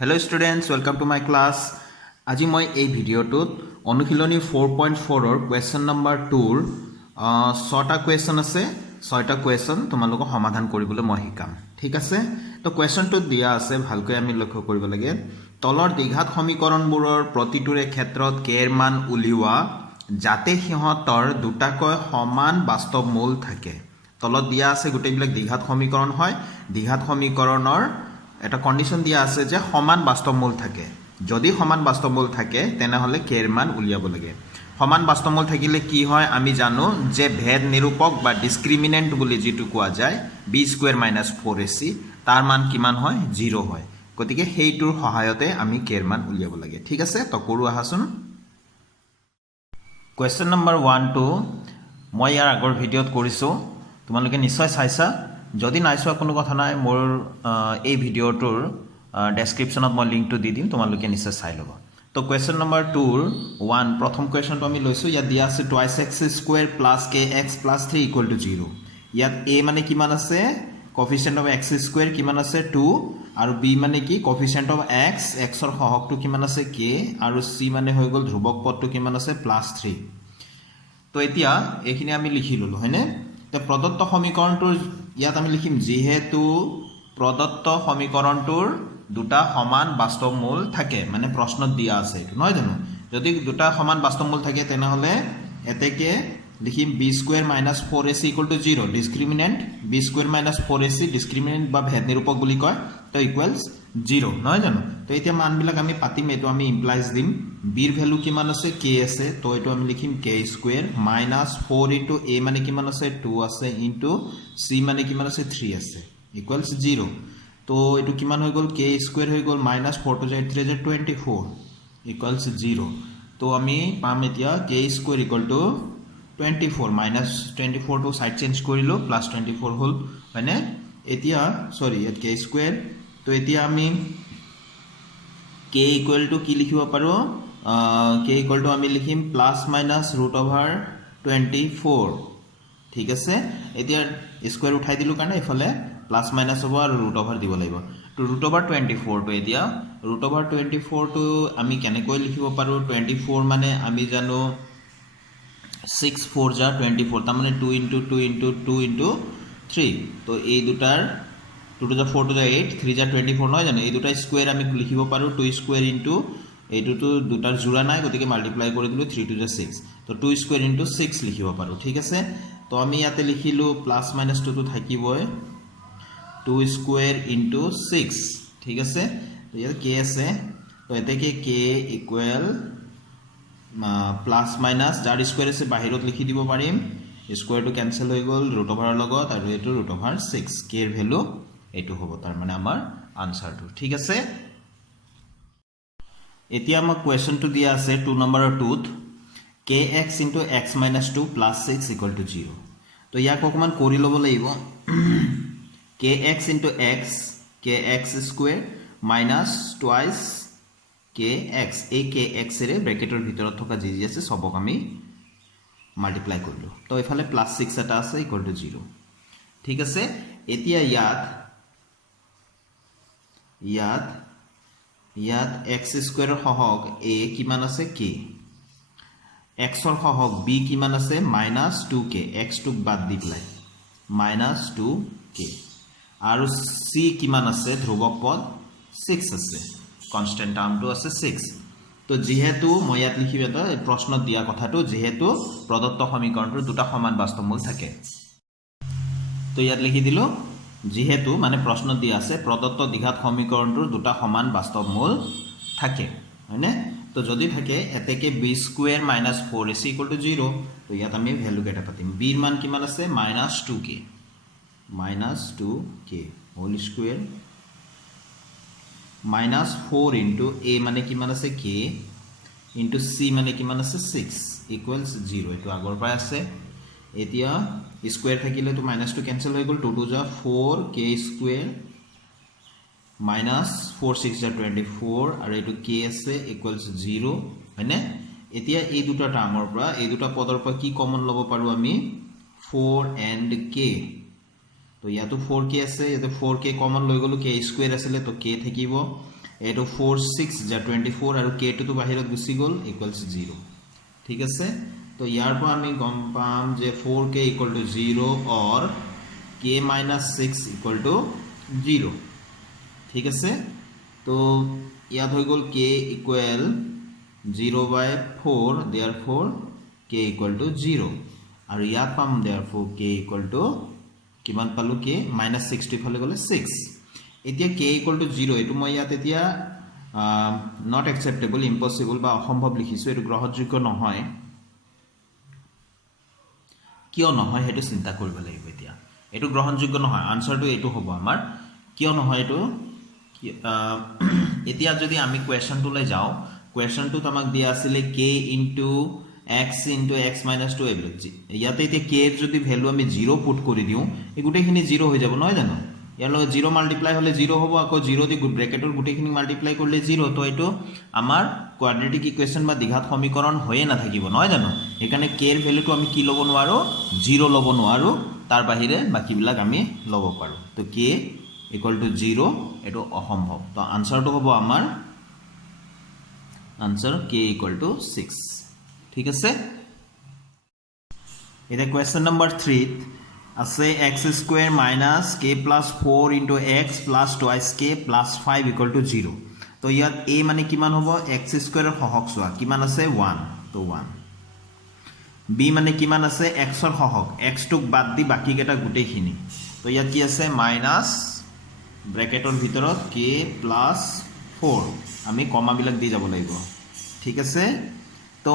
Hello students, welcome to my class. আজি মই এই ভিডিওটোত অনুশীলনী 4.4 ৰ কোৱেশ্চন নম্বৰ 2 ৰ 6টা কোৱেশ্চন আছে 6টা কোৱেশ্চন তোমালোকক সমাধান কৰিবলৈ মই শিকাম ঠিক আছে তো কোৱেশ্চনটো দিয়া আছে ভালকৈ আমি লক্ষ্য কৰিব লাগে তলৰ দ্বিঘাত সমীকৰণবোৰৰ প্ৰতিটোৰে ক্ষেত্ৰত k ৰ মান উলিওৱা যাতে সিহঁতৰ দুটাকৈ সমান বাস্তৱ মূল থাকে তলত দিয়া আছে গোটেইবিলাক দ্বিঘাত সমীকৰণ হয় দ্বিঘাত সমীকৰণৰ এটা কন্ডিশন দিয়া আছে যে সমান বাস্তৱ মূল থাকে যদি সমান বাস্তৱ মূল থাকে তেনেহলে k ৰ মান উলিয়াব লাগে সমান বাস্তৱ মূল থাকিলে কি হয় আমি জানো যে ভেদ নিৰূপক বা ডিসক্ৰিমিনেন্ট বুলি যেটো কোৱা যায় b² - 4ac তাৰ মান কিমান হয় 0 হয় গতিকে হেইটোৰ সহায়তে আমি k ৰ মান উলিয়াব লাগে ঠিক আছে তো কৰো আহাচোন কোৱেশ্চন নম্বৰ 1 টু মই ইয়াৰ আগৰ ভিডিওত কৰিছো তোমালোকে নিশ্চয় চাইছা যদি নাইছোৱা কোনো কথা নাই মোৰ এই ভিডিওটোৰ ডেসক্ৰিপচনত মই লিংকটো দি দিম তোমালোকে নিশ্চয় চাই ল'ব তো কোৱেশ্চন নম্বৰ 2 ৰ 1 প্ৰথম কোৱেশ্চনটো আমি লৈছো ইয়াত দিয়া আছে 2x² + kx + 3 = 0 ইয়াত a মানে কিমান আছে কোএফিচিয়েন্ট অফ x² কিমান আছে 2 আৰু b মানে কি কোএফিচিয়েন্ট অফ x x ৰ সহগটো কিমান আছে k আৰু c মানে হৈ গল ধ্ৰুবক পদটো কিমান আছে +3 তো এতিয়া এইখিনি আমি লিখি ললো হয়নে তো প্ৰদত্ত সমীকৰণটোৰ ইয়াত আমি লিখিম যেহেতু প্ৰদত্ত সমীকৰণটোৰ দুটা সমান বাস্তৱ মূল থাকে মানে প্ৰশ্নত দিয়া আছে এটো নহয় জানো যদি দুটা সমান বাস্তৱ মূল থাকে তেনেহলে এতেকে লিখিম b² - 4ac = 0 ডিসক্ৰিমিনেন্ট b² - 4ac ডিসক্ৰিমিনেন্ট বা ভেদ নিৰূপক বুলি কয় তো ইকুৱেলছ 0 নহয় জানো তো এতিয়া মানবিলাক আমি পাতিম এটো আমি ইমপ্লাইজ দিম b ৰ ভ্যালু কিমান আছে k আছে তো এটো আমি লিখিম k² - 4 * a মানে কিমান আছে 2 আছে * c মানে কিমান আছে 3 আছে ইকুৱেলছ 0 তো এটো কিমান হৈ গল k² হৈ গল -4 to 3 = 24 ইকুৱেলছ 0 তো আমি পাম এতিয়া k² = 24 -24 to side change কৰিলো +24 হল মানে এতিয়া সৰি এত k² তো এতিয়া আমি k = কি লিখিব পাৰো k = আমি লিখিম ±√24 ঠিক আছে এতিয়া স্কয়াৰ উঠাই দিলো কাৰণে ইফালে প্লাস মাইনাস হ'ব আৰু √ওভাৰ দিব লাগিব তো √24 তো এতিয়া √24 তো আমি কেনেকৈ লিখিব পাৰো 24 মানে আমি জানো 6 4 * 24 তাৰ মানে 2 * 2 * 2 * 3 তো এই দুটাৰ 2 to the 4 to the 8 3 * 24 নহয় জানো এই দুটা স্কয়াৰ আমি লিখিব পাৰো 2² এইটো দুটাৰ জোড়া নাই গতিকে মাল্টিপ্লাই কৰি দিলো 3 to the 6 তো 2² * 6 লিখিব পাৰো ঠিক আছে তো আমি ইয়াতে লিখিলো +- 2 তো থাকিবই 2² * 6 ঠিক আছে তো ইয়াত k আছে তো এতে k ইকুৱেল প্লাস মাইনাস যাৰ স্কয়াৰ আছে বাহিৰত লিখি দিব পাৰিম স্কয়াৰটো ক্যান্সেল হৈ গল √ওভাৰৰ লগত আৰু এটো √6 k ৰ ভ্যালু এটো হ'ব তাৰ মানে আমাৰ আনসাৰটো ঠিক আছে এতিয়া আমাক কোৱেশ্চনটো দিয়া আছে 2 নম্বৰৰ 2ত kx * x - 2 + 6 = 0 তো ইয়াক অকমান কৰি লব লাগিব kx * x kx² - twice kx এই kx এৰে ব্ৰেকেটৰ ভিতৰত থকা যি আছে সবক আমি মাল্টিপ্লাই কৰিলো তো ইফালে +6 এটা আছে = 0 ঠিক আছে এতিয়া ইয়াত x² ৰ সহগ a কিমান আছে k x ৰ সহগ b কিমান আছে -2k x টুক বাদ দি পেলাই -2k আৰু c কিমান আছে ধ্ৰুবক পদ 6 আছে কনস্ট্যান্ট টাৰ্মটো আছে 6 তো যেহেতু মই ইয়াত লিখিব এটা প্ৰশ্নত দিয়া কথাটো যেহেতু প্ৰদত্ত সমীকৰণটোৰ দুটা সমান বাস্তৱ মূল থাকে তো ইয়াত লিখি দিলো যেহেতু মানে প্ৰশ্নত দিয়া আছে প্ৰদত্ত দ্বিঘাত সমীকৰণটোৰ দুটা সমান বাস্তৱ মূল থাকে হয়নে তো যদি থাকে এতেকে b² - 4ac = 0 তো ইয়াত আমি ভ্যালু কেটা পাতিম b ৰ মান কিমান আছে -2k হোল স্কয়াৰ -4 * a মানে কিমান আছে k * c মানে কিমান আছে 6 = 0 এটো আগৰ পাই আছে এতিয়া স্কয়াৰ থাকিলে তো -2 ক্যান্সেল হৈ গল 2 to the 4 k² -4 6 * 24 আৰু এটো k আছে = 0 হয়নে এতিয়া এই দুটা টাৰ্মৰ পৰা এই দুটা পদৰ পৰা কি কমন লব পাৰো আমি 4 and k তো ইয়াতো 4k আছে ইয়াতে 4k কমন লৈ গলো k² আছিল তো k থাকিব এইটো 4 6 যা 24 আৰু k টো বাহিৰত গুচি গ'ল ইকুৱেলছ 0 ঠিক আছে তো ইয়াৰ পৰা আমি গম পাম যে 4k equal to 0 or k minus 6 equal to 0 ঠিক আছে তো ইয়াত হৈ গ'ল k equal 0 by 4 therefore k equal to 0 আৰু ইয়াত পাম therefore k equal to কিমান পালো k minus 60 ফালে গ'লে 6 এতিয়া k equal to 0 এটো মই ইয়াত এতিয়া not acceptable impossible বা অসম্ভৱ লিখিছো এটো গ্ৰহণযোগ্য নহয় কিয় নহয় হেতু চিন্তা কৰিব লাগিব এতিয়া এটো গ্ৰহণযোগ্য নহয় আনসাৰটো এটো হ'ব আমাৰ কিয় নহয় এটো এতিয়া যদি আমি কোৱেশ্চনটো লৈ যাও কোৱেশ্চনটো আমাক দিয়া আছিল k x x - 2 এবিলিটি ইয়াতে এতিয়া k এর যদি ভ্যালু আমি 0 পুট কৰি দিও এই গুটেখিনি 0 হৈ যাব নহয় জানো ইয়াৰ লগে 0 মাল্টিপ্লাই হলে 0 হ'ব আকৌ 0 দি ব্ৰেকেটৰ গুটেখিনি মাল্টিপ্লাই কৰিলে 0 তো এটো আমাৰ কোৱাড্ৰেটিক ইকুৱেশ্যন বা দ্বিঘাত সমীকৰণ হয়ে না থাকিব নহয় জানো এখানে k এৰ ভ্যালুটো আমি কি লব নোৱাৰো 0 লব নোৱাৰো তাৰ বাহিৰে বাকিবিলাক আমি লব পাৰো তো k ইকুৱেল টু 0 এটো অসম্ভৱ তো আনসাৰটো হ'ব আমাৰ আনসাৰ k ইকুৱেল টু 6 ঠিক আছে এটা কোয়েশ্চন নাম্বার 3 আছে x square minus k plus 4 into x plus twice k plus 5 equal to 0 তো ইয়াত a মানে কিমান হ'ব x স্কয়াৰৰ সহগ সোৱা কিমান আছে 1 তো 1 b মানে কিমান আছে x ৰ সহগ x টুক বাদ দি বাকি কেটা গুটেখিনি তো ইয়াত কি আছে মাইনাস ব্ৰ্যাকেটৰ ভিতৰত k প্লাস 4 আমি কমা বিলাক দি যাব লাগিব ঠিক আছে তো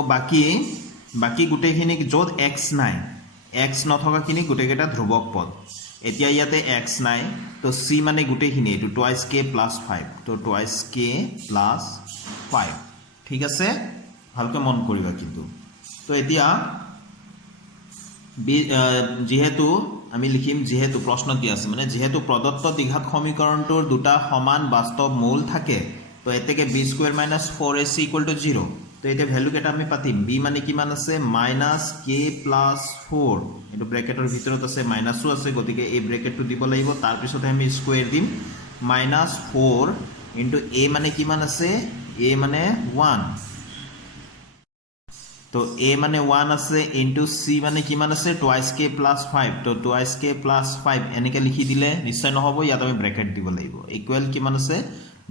বাকি গুটেখিনি যত x নাই x নথকাখিনি গুটেকেটা ধ্ৰুবক পদ এতিয়া ইয়াতে x নাই তো c মানে গুটেখিনি এটো টুৱাইস k প্লাস 5 তো টুৱাইস k প্লাস 5 ঠিক আছে ভালকে মন কৰিবা কিন্তু তো এতিয়া যেহেতু আমি লিখিম যেহেতু প্ৰশ্ন কি আছে মানে যেহেতু প্ৰদত্ত দ্বিঘাত সমীকৰণটোৰ দুটা সমান বাস্তৱ মূল থাকে তো এতেকে b square minus 4ac equal to 0 তো এটা ভ্যালু কেটা আমি পাতিম b মানে কিমান আছে মাইনাস k প্লাস 4 এটো ব্ৰ্যাকেটৰ ভিতৰত আছে মাইনাসও আছে গতিকে এই ব্ৰ্যাকেটটো দিব লাগিব তাৰ পিছতে আমি স্কয়ার দিম মাইনাস 4 ইনটু a মানে কিমান আছে a মানে 1 তো a মানে 1 আছে ইনটু c মানে কিমান আছে টুৱাইস k প্লাস 5 তো টুৱাইস k প্লাস 5 এনেকে লিখি দিলে নিশ্চয় নহব ইয়াত আমি ব্র্যাকেট দিব লাগিব ইকুয়াল কিমান আছে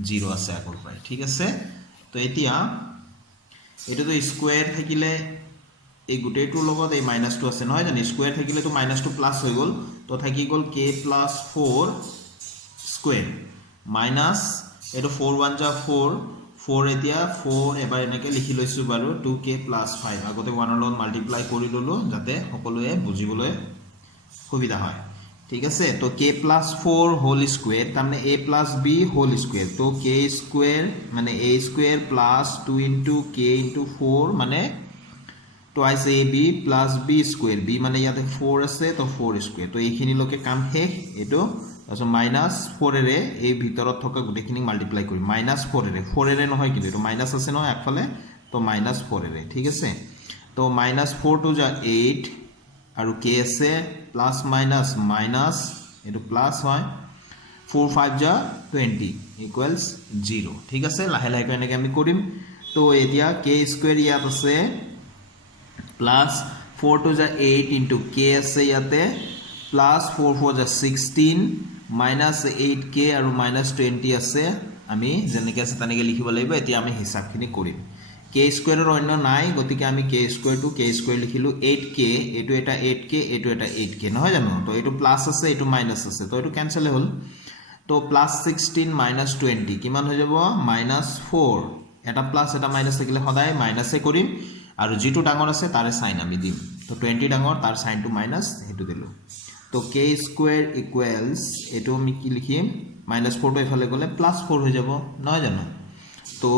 0 আছে আগৰ পৰাই ঠিক আছে তো এতিয়া এটা তো স্কয়াৰ থাকিলে এই গুটেটোৰ লগত এই মাইনাসটো আছে নহয় জানি স্কয়ার থাকিলে তো মাইনাসটো প্লাস হৈ গল তো থাকি গল k প্লাস 4 স্কয়ার মাইনাস এটো 4 1 যা 4 4 এতিয়া 4 এবাৰ এনেকে লিখি লৈছো বাৰু 2k প্লাস 5 আগতে 1 ৰ লগত মাল্টিপ্লাই কৰি ললো যাতে সকলোৱে বুজিবলৈ সুবিধা হয় ঠিক আছে তো k প্লাস 4 হোল স্কয়ার তারমানে a plus b whole square তো k স্কয়ার মানে a square plus 2 into k into 4 মানে twice ab plus b square b মানে ইয়াতে 4 আছে তো 4 স্কয়ার তো এইখিনি লকে কাম শেষ এটো তাছত মাইনাস 4 এৰে এই ভিতৰত থকা গুটেখিনি মাল্টিপ্লাই কৰি মাইনাস 4 এৰে নহয় কিন্তু এটো মাইনাস আছে নহয় একফালে তো মাইনাস 4 এৰে ঠিক আছে তো মাইনাস 4 টু যা 8 আৰু k আছে প্লাস মাইনাস মাইনাস এটো প্লাস হয় 4 5 যা 20 ইকুয়ালস 0 ঠিক আছে লাহে লাহে এনেকে আমি কৰিম তো এতিয়া k স্কয়ার ইয়াত আছে প্লাস 4 টু যা 8 ইনটু k আছে ইয়াতে প্লাস 4 4 যা 16 মাইনাস 8k আৰু মাইনাস 20 আছে আমি যেনেকৈ আছে তেনেকৈ লিখিব লাগিব এতিয়া আমি হিসাবখিনি কৰিম k স্কয়াৰৰ অন্য নাই গতিকে আমি k square to k square লিখিলো 8k এটো এটা 8k এটো এটা 8k নহয় জানো তো এটো প্লাস আছে এটো মাইনাস আছে তো এটো ক্যান্সেল হ'ল তো প্লাস 16 মাইনাস 20 কিমান হৈ যাব মাইনাস 4 এটা প্লাস এটা মাইনাস থাকিলে সদায় মাইনাসে কৰিম আৰু যেটো ডাঙৰ আছে তাৰে সাইন আমি দিম তো 20 ডাঙৰ তাৰ সাইনটো মাইনাস হেতু দিলো তো k স্কয়ার ইকুয়ালস এটো আমি কি লিখিম মাইনাস 4 টো এফালে গলে প্লাস 4 হৈ যাব নহয় জানো তো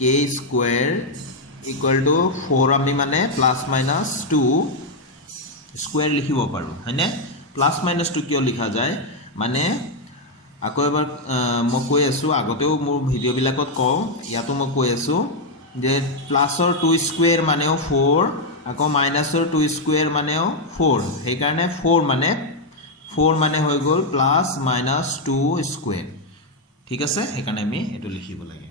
k স্কয়ার ইকুয়াল টু 4 আমি মানে প্লাস মাইনাস 2 স্কয়ার লিখিব পাৰো হয়নে প্লাস মাইনাস 2 কিয় লিখা যায় মানে আকৌ এবাৰ মই কৈ আছো আগতেও মোৰ ভিডিও বিলাকত কও ইয়াতো মই কৈ আছো যে প্লাসৰ 2 স্কয়াৰ মানেও 4 আকৌ মাইনাসৰ 2 স্কয়াৰ মানেও 4 সেই কাৰণে 4 মানে হৈ গল প্লাস মাইনাস 2 স্কয়াৰ ঠিক ঠিক আছে সেইকাৰণে আমি এটো লিখিব লাগে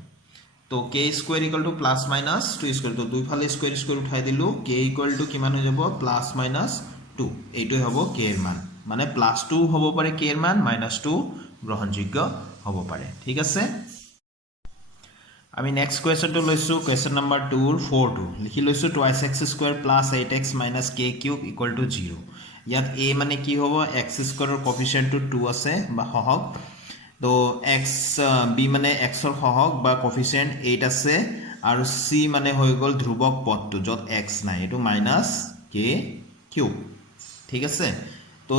তো k square equal to plus minus 2 square তো দুই ফালে স্কয়ার স্কয়ার উঠাই দিলো k ইকুয়াল টু কিমান হৈ যাব প্লাস মাইনাস 2 এইটোই হ'ব k এর মান মানে প্লাস 2 হ'ব পাৰে k এৰ মান মাইনাস 2 গ্ৰহণযোগ্য হ'ব পাৰে ঠিক আছে আমি নেক্সট কোৱেশ্চনটো লৈছো কোৱেশ্চন নম্বৰ 2 ৰ 4 লিখি লৈছো 2x square plus 8x minus k cube equal to 0 ইয়াত a মানে কি হ'ব x স্কয়াৰৰ কোএফিচিয়েন্টটো 2 আছে বা সহগ তো x b মানে x ৰ সহগ বা কোএফিচিয়েন্ট 8 আছে আৰু c মানে হৈ গল ধ্ৰুবক পদটো যত x নাই এটো মাইনাস k কিউব ঠিক আছে তো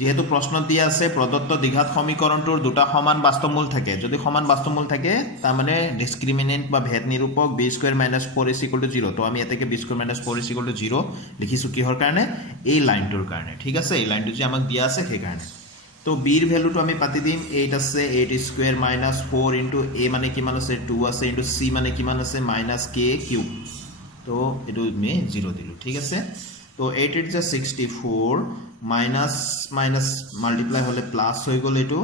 যেহেতু প্রশ্ন দিয়া আছে প্রদত্ত দ্বিঘাত সমীকৰণটোৰ দুটা সমান বাস্তৱমূল থাকে যদি সমান বাস্তৱমূল থাকে তাৰ মানে ডিসক্ৰিমিনেন্ট বা ভেদ নিৰূপক b² - 4 = 0 তো আমি এটাকে b² - 4 = 0 লিখিছো কিহৰ কাৰণে এই লাইনটোৰ কাৰণে ঠিক আছে এই লাইনটো যে আমাক দিয়া আছে সেই কাৰণে তো b ৰ ভ্যালুটো আমি পাতি দিম 8 আছে 8² - 4 * a মানে কিমান আছে 2 আছে * c মানে কিমান আছে -k³ তো এটো আমি 0 দিলো ঠিক আছে তো 8 is 64 minus multiply হলে প্লাস হৈ গল এটো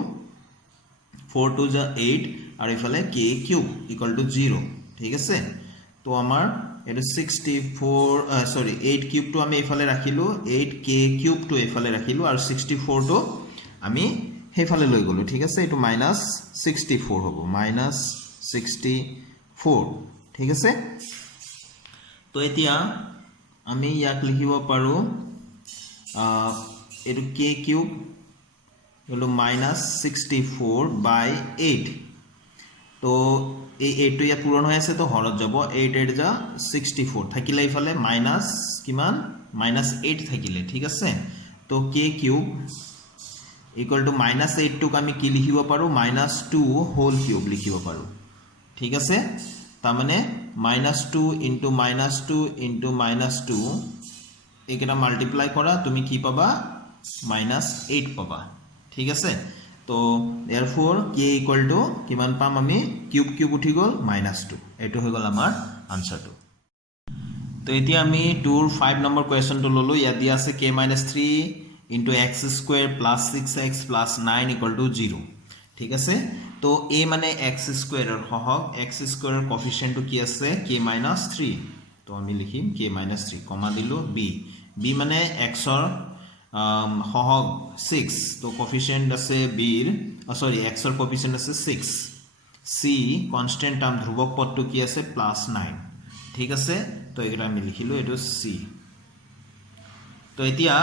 4 to 8 আৰু ইফালে k কিউব ইকুয়াল টু 0 ঠিক আছে তো আমাৰ এটো 64 সৰি 8 কিউব টো আমি ইফালে ৰাখিলো 8 k কিউব টো ইফালে ৰাখিলো আৰু 64 টো আমি হেফালে লৈ গলো ঠিক আছে এটো -64 হ'ব -64 ঠিক আছে তো এতিয়া আমি ইয়াক লিখিব পাৰো এটো k কিউব হলো -64/8 তো এই 8 টো ইয়া পূৰণ হৈ আছে তো হৰত যাব 8 8 যা 64 থাকিলে ইফালে মাইনাস কিমান -8 থাকিলে ঠিক আছে তো k কিউব ইকুয়াল টু -8 টোক আমি কি লিখিব পাৰো -2 হোল কিউব লিখিব পাৰো ঠিক আছে তাৰ মানে -2 * -2 * -2 একেটা মাল্টিপ্লাই কৰা তুমি কি পাবা -8 পাবা ঠিক আছে তো therefore k equal to কিমান পাম আমি কিউব কিউব উঠি গল -2 এটো হৈ গল আমাৰ আনসাৰটো তো এতিয়া আমি 2 ৰ 5 নম্বৰ কোৱেশ্চনটো ললো ইয়া দিয়া আছে k - 3 * x² + 6x + 9 = 0 ঠিক আছে তো a মানে x² এর সহগ x² এর কোএফিচিয়েন্টটো কি আছে k - 3 তো আমি লিখিম k - 3 কমা দিলো b b মানে x ৰ সহগ 6 তো কোএফিচিয়েন্ট আছে b ৰ সৰি x ৰ কোএফিচিয়েন্ট আছে 6 c কনস্ট্যান্ট টাৰ্ম ধ্ৰুবক পদটো কি আছে +9 ঠিক আছে তো এটা আমি লিখিলো এটো c তো এতিয়া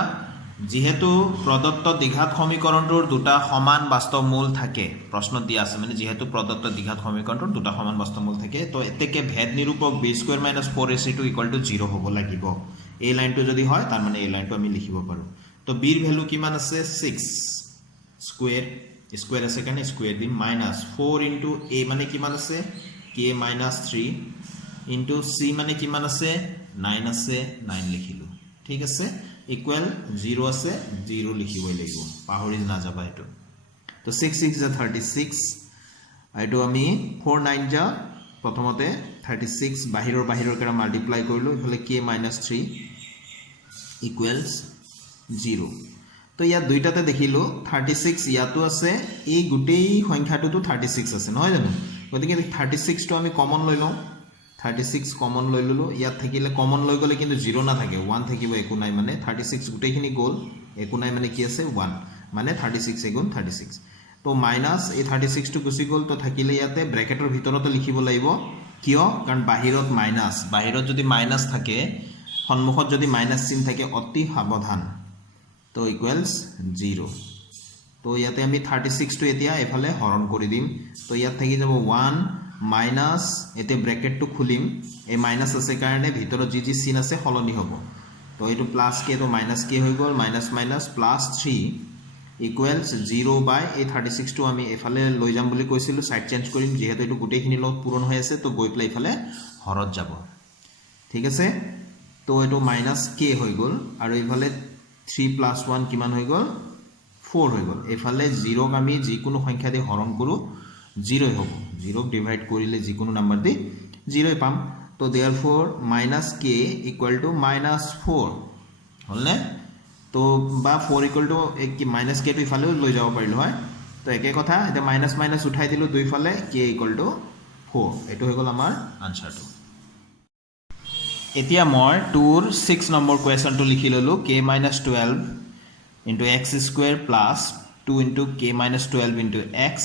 যেহেতু প্রদত্ত দ্বিঘাত সমীকৰণটোৰ দুটা সমান বাস্তৱ মূল থাকে প্ৰশ্ন দিয়া আছে মানে যেহেতু প্ৰদত্ত দ্বিঘাত সমীকৰণটোৰ দুটা সমান বাস্তৱ মূল থাকে তো এতেকে ভেদ নিৰূপক b² - 4ac = 0 হ'ব লাগিব এই লাইনটো যদি হয় তাৰ মানে এই লাইনটো আমি লিখিব পাৰো তো b ৰ ভ্যালু কিমান আছে 6 স্কয়াৰ স্কয়াৰ আছে কাৰণে স্কয়ার দিম -4 * a মানে কিমান আছে k - 3 * c মানে কিমান আছে 9 আছে 9 লিখিলো ঠিক আছে ইকুয়াল 0 আছে 0 লিখিবই লাগিব পাহৰি না যাবা এটো তো 6 6 is 36 আইটো আমি 4 9 যা প্ৰথমতে 36 বাহিৰৰ কৰা মাল্টিপ্লাই কৰিলো ইফালে k - 3 ইকুয়ালস 0 তো ইয়া দুইটাতে দেখিলো 36 ইয়াতো আছে এই গুটেই সংখ্যাটো 36 আছে নহয় জানো গতিকে 36 টো আমি কমন লৈ লওঁ 36 কমন লৈ ললো ইয়াত থাকিলে কমন লৈ গলে কিন্তু 0 না থাকে 1 থাকিব একো নাই মানে 36 গুটেইখিনি গল একো নাই মানে কি আছে 1 মানে 36 * 36 তো মাইনাস এই 36 টো গুছি গল তো থাকিলে ইয়াতে ব্ৰ্যাকেটৰ ভিতৰতে লিখিব লাগিব কিয় কাৰণ বাহিৰত মাইনাস বাহিৰত যদি মাইনাস থাকে সন্মুখত যদি মাইনাস চিন থাকে অতি সাৱধান তো ইকুয়ালস 0 তো ইয়াতে আমি 36 টো এতিয়া এফালে হৰণ কৰি দিম তো ইয়াত থাকি যাব 1 মাইনাস এতে ব্ৰ্যাকেট টো খুলিম এই মাইনাস আছে কাৰণে ভিতৰত জি চিন আছে হলনি হ'ব তো এটো প্লাস কে তো মাইনাস কে হৈ গল মাইনাস মাইনাস +3 ইকুয়ালস 0 বাই এই 36 টো আমি এফালে লৈ যাম বুলি কৈছিলো সাইড চেঞ্জ কৰিম যেহেতু এটো গুটেইখিনি লগত পূৰণ হৈ আছে তো গৈ প্লাই এফালে হৰত যাব ঠিক আছে তো এটো মাইনাস কে হৈ গল আৰু এফালে 3 + 1 কিমান হৈ গল 4 হৈ গল এফালে 0 ক আমি যিকোনো সংখ্যা দি হৰণ কৰো 0 হ'ব 0 ক ডিভাইড কৰিলে যিকোনো নাম্বার দি 0 পাম তো therefore -k = -4 হলনে তো বা 4 = -k টো ইফালেও লৈ যাব পাৰিলো হয় তো একে কথা এটা মাইনাছ মাইনাছ উঠাই দিলোঁ দুইফালে k ইকুৱেল টু 4 এইটো হৈ গ'ল আমাৰ আনচাৰটো এতিয়া মই 2ৰ 6 নম্বৰ কুৱেশ্যনটো লিখি ল'লোঁ k minus 12 into x square plus 2 into k minus 12 into x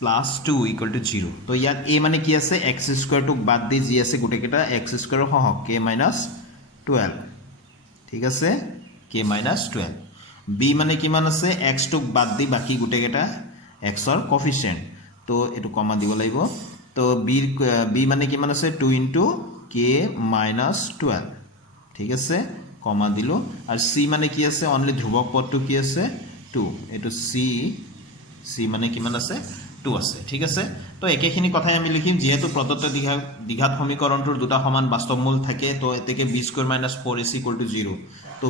plus 2 equal to 0 তো ইয়াত a মানে কি আছে x square টোক বাদ দি যি আছে গোটেইকেইটা x square সহগ k minus 12 ঠিক আছে k minus 12 b মানে কিমান আছে x টোক বাদ দি বাকি গোটেইকেইটা x ৰ কোফিচিয়েন্ট তো এটো কমা দিব লাগিব তো b মানে কিমান আছে 2 into k minus 12 ঠিক আছে কমা দিলো আর c মানে কি আছে অনলি ধ্রুবক পদটো কি আছে 2 এটো c মানে কিমান আছে 2 আছে ঠিক আছে তো একেখিনি কথাই আমি লিখিম যেহেতু প্রদত্ত দ্বিঘাত সমীকৰণটোৰ দুটা সমান বাস্তৱ মূল থাকে তো এতেকে b² - 4ac = 0 তো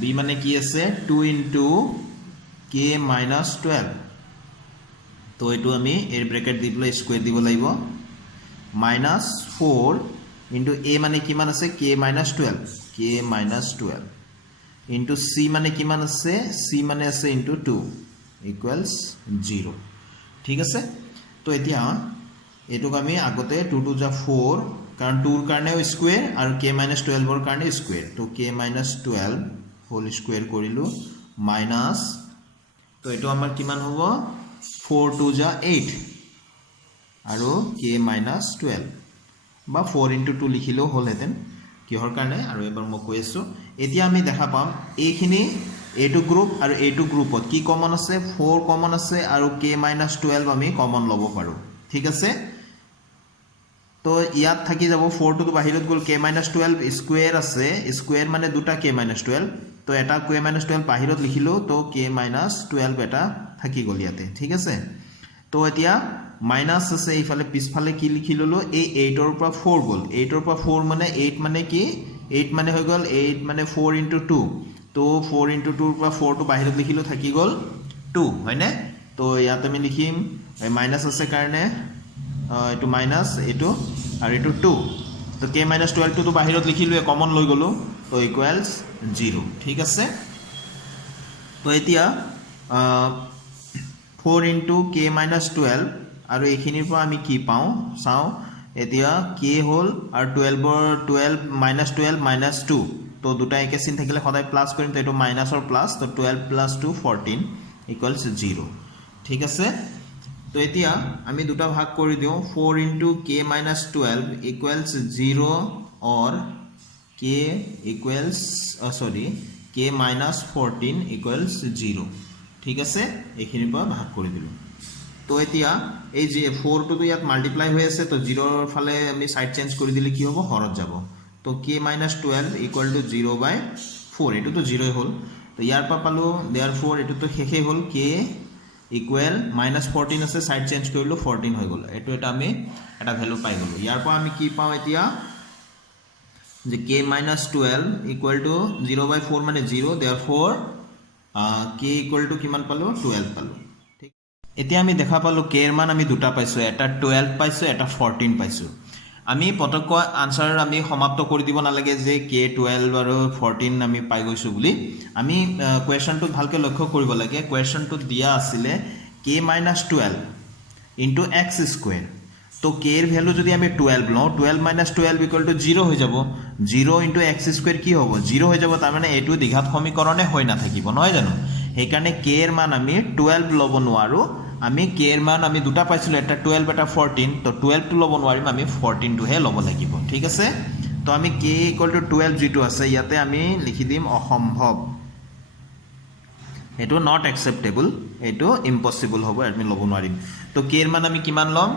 b মানে কি আছে 2 into k minus 12 তো এটো আমি এর ব্র্যাকেট দি দিলে স্কয়ার দিব লাগিব minus 4 into a মানে কিমান আছে k minus 12 into c মানে কিমান আছে c মানে আছে into 2 equals 0 ঠিক আছে তো এতিয়া এটুক আমি আগতে 2 to the 4 কারণ 2 এর কারণে স্কয়ার আর k minus 12 এর কারণে স্কয়ার তো k minus 12 হোল স্কয়ার করিলো মাইনাস তো এটো আমার কিমান হবো 4 to the 8 আৰু k minus 12 বা 4 into 2 লিখিলেও হল হেতেন কিহৰ কাৰণে আৰু এবাৰ মই কৈ আছো এতিয়া আমি দেখা পাম এইখিনি a2 গ্ৰুপ আৰু a2 গ্ৰুপত কি কমন আছে 4 কমন আছে আৰু k minus 12 আমি কমন লব পাৰো ঠিক আছে তো ইয়াত থাকি যাব 4 টো বাহিৰত গল k minus 12 স্কয়াৰ আছে স্কয়াৰ মানে দুটা k minus 12 তো এটা k minus 12 বাহিৰত লিখিলো তো k minus 12 এটা থাকি গল ইয়াতে ঠিক আছে তো এতিয়া মাইনাস আছে ইফালে পিছফালে কি লিখি ললো এই 8 ৰ পৰা 4 গল 8 ৰ পৰা 4 মানে 8 মানে কি 8 মানে হৈ গল 8 মানে 4 into 2 তো 4 into 2 ৰ পৰা 4 টো বাহিৰত লিখিলো থাকি গল 2 হয়নে তো ইয়াত আমি লিখিম মাইনাস আছে কাৰণে এটো মাইনাস এটো আৰু এটো 2 তো k minus 12 টো বাহিৰত লিখিলো কমন লৈ গলো তো ইকুৱেলস 0 ঠিক আছে তো এতিয়া 4 into k minus 12 আৰু এইখিনিৰ পৰা আমি কি পাও চাও এতিয়া k হল আৰু 12 minus 2 তো দুটা একে চিন থাকিলে সদায় প্লাস কৰিম তো এটো মাইনাস আৰু প্লাস তো 12 plus 2 14 equals 0 ঠিক আছে তো এতিয়া আমি দুটা ভাগ কৰি দিও 4 into k minus 12 equals 0 or k equals k minus 14 equals 0 ঠিক আছে এইখিনিৰ পৰা ভাগ কৰি দিলো তো এতিয়া এই যে 4 টো ইয়াত মাল্টিপ্লাই হৈ আছে তো 0 ৰ ফালে আমি সাইড চেঞ্জ কৰি দিলে কি হ'ব হৰত যাব তো k minus 12 equal to 0/4 এটো তো 0 হল তো ইয়াৰ পৰা পালো therefore এটো তো শেষে হল k equal -14 আছে সাইড চেঞ্জ কৰিলো 14 হৈ গল এটো এটা আমি এটা ভ্যালু পাই গলো ইয়াৰ পৰা আমি কি পাও এতিয়া যে k minus 12 equal to 0/4 মানে 0 therefore k equal to কিমান পালো 12 পালো ঠিক এতিয়া আমি দেখা পালো k এর মান আমি দুটা পাইছো এটা 12 পাইছো এটা 14 পাইছো আমি পটক আনসার আমি সমাপ্ত কৰি দিব নালাগে যে k 12 আৰু 14 আমি পাই গৈছো বুলি আমি কোৱেশ্চনটো ভালকে লক্ষ্য কৰিব লাগে কোৱেশ্চনটো দিয়া আছিল k minus 12 into x square তো k এর ভ্যালু যদি আমি 12 লও 12 minus 12 equal to 0 হৈ যাব 0 into x square কি হ'ব 0 হৈ যাব তাৰ মানে এটো দ্বিঘাত সমীকৰণে হৈ না থাকিব নহয় জানো সেই কাৰণে k এৰ মান আমি 12 লব নোৱাৰো আমি k এর মান আমি দুটা পাইছিল এটা 12 এটা 14 তো 12 টো লব নোৱাৰিম আমি 14 টো হে লব লাগিব ঠিক আছে তো আমি k equal to 12 যেটো আছে ইয়াতে আমি লিখি দিম অসম্ভৱ এটো নট একসেপ্টেবল এটো ইম্পসিবল হ'ব আমি লব নোৱাৰিম তো k এর মান আমি কিমান লম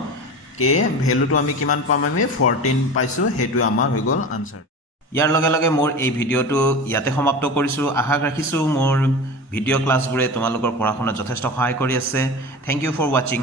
k ভ্যালুটো আমি কিমান পাম আমি 14 পাইছো হেতু আমাৰ হৈ গল আনসাৰ ইয়াৰ লগে লগে মোৰ এই ভিডিওটো ইয়াতে সমাপ্ত কৰিছো আশা ৰাখিছো মোৰ ভিডিও ক্লাছবোৰে তোমালোকৰ পঢ়াশুনা যথেষ্ট সহায় কৰি আছে থ্যাংক ইউ ফৰ ওয়াচিং